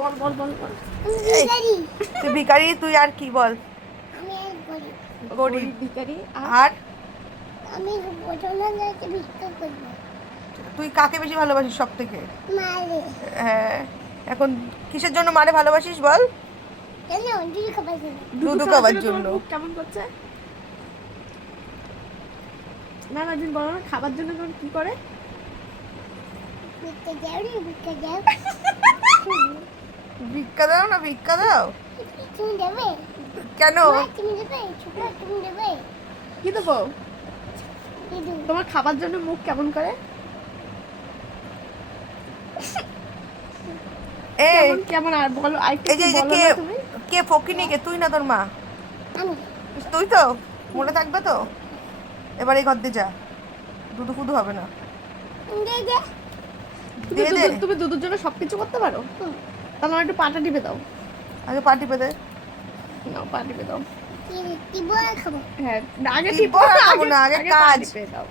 বল বল বল বল। এই, তুই ভিখারি, তুই আর কি বল? আমি আর গরিব। গরিব। ভিখারি। আর আমি ছোটবেলাতে ভিক্ষা করবো। তুই কাকে বেশি ভালোবাসিস সব থেকে? মারে হ্যাঁ, এখন কিসের জন্য মারে ভালোবাসিস বল? কেন দুধ খাবার জন্য। দুধু খাওয়ার খাবার জন্য তোমার জন্য। মুখ কেমন করছে? ম্যাম একদিন বলো না খাবার জন্য তোমার কি করে? ভিক্ষা দাও রে ভিক্ষা দাও। ভিক্ষা দাও না, ভিক্ষা দাও। তুমি দেবে? কেন? মা, তুমি দেবে? ছোট তুমি দেবে? কি দেবো? দিদু তোমার খাবার জন্য মুখ কেমন করে? এই কেমন কেমন আর বলো আরেকটু এই যে কি এই যে বলো কে না তুমি? কে ফকিনি, কে তুই না তোর মা? আমি তুই তো মনে থাকবে তো। এবার এই ঘর দিয়ে যা, দুধু ফুদু হবে না। দে দে। তুমি দে দে, তুমি দুধের জন্য সবকিছু করতে পারো? তাহলে আমার একটু পাটা টিপে দাও। আগে পার্টি পেতে। নাও পা টিপে দাও। কি বল খাবো? হ্যাঁ আগে টিপবো টিপো না, খাবো না, আগে পা কাজ। টিপে দাও।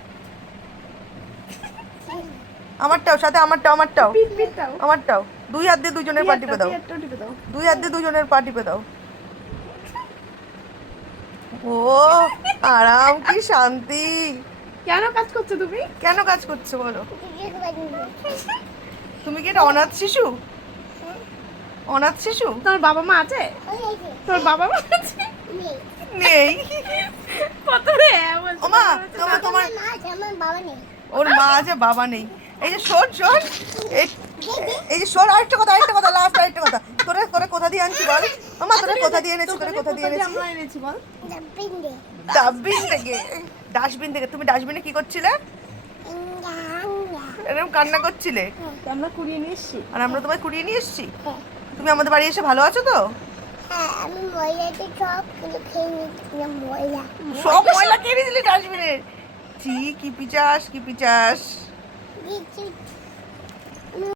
আমারটাও সাথে, আমারটাও আমারটাও পিট পিট দাও। আমারটাও। দুই হাত দিয়ে দুজনের পা টিপে দাও। পিয়ারটাও টিপে দাও। দুই হাত দিয়ে দুজনের পা টিপে দাও। ও আরাম, কি শান্তি। কেন কাজ করছো তুমি? কেন কাজ করছো বলো? দুধ খাবার জন্য। তুমি কি এটা অনাথ শিশু? অনাথ শিশু তোমার বাবা মা আছে? হয়েছে তোমার বাবা মা আছে? নেই। নেই। কত রে বলছো? ওমা, তোমার তোমার মা আছে আমার বাবা নেই। ওর মা আছে, বাবা নেই। এই যে শোন শোন, এই এই যে শোন, আরেকটা কথা, আরেকটা কথা, লাস্ট আরেকটা কথা। তোরে তোরে কোথা দিয়ে আনছি বল? মামা তোরে কোথা দিয়ে এনেছি, তোরে কোথা দিয়ে এনেছি? আমরা এনেছি বল। ডাব্বিং দে। ডাস্টবিন থেকে। ডাস্টবিন থেকে। তুমি ডাস্টবিনে কি করছিলে? ইঙ্গা এরকম কান্না করছিলে, আমরা কুড়িয়ে নিয়ে এসছি। আর আমরা তোমায় কুড়িয়ে নিয়ে এসেছি। হ্যাঁ তুমি আমাদের বাড়ি এসে ভালো আছো তো? হ্যাঁ আমি ময়লাতে সবগুলো খেয়ে নিচ্ছিলাম ময়লা। সব ময়লা কে দিয়েছিলি ডাস্টবিনে? ছি, কি পিচাস, কি পিচাস। দিচ্ছি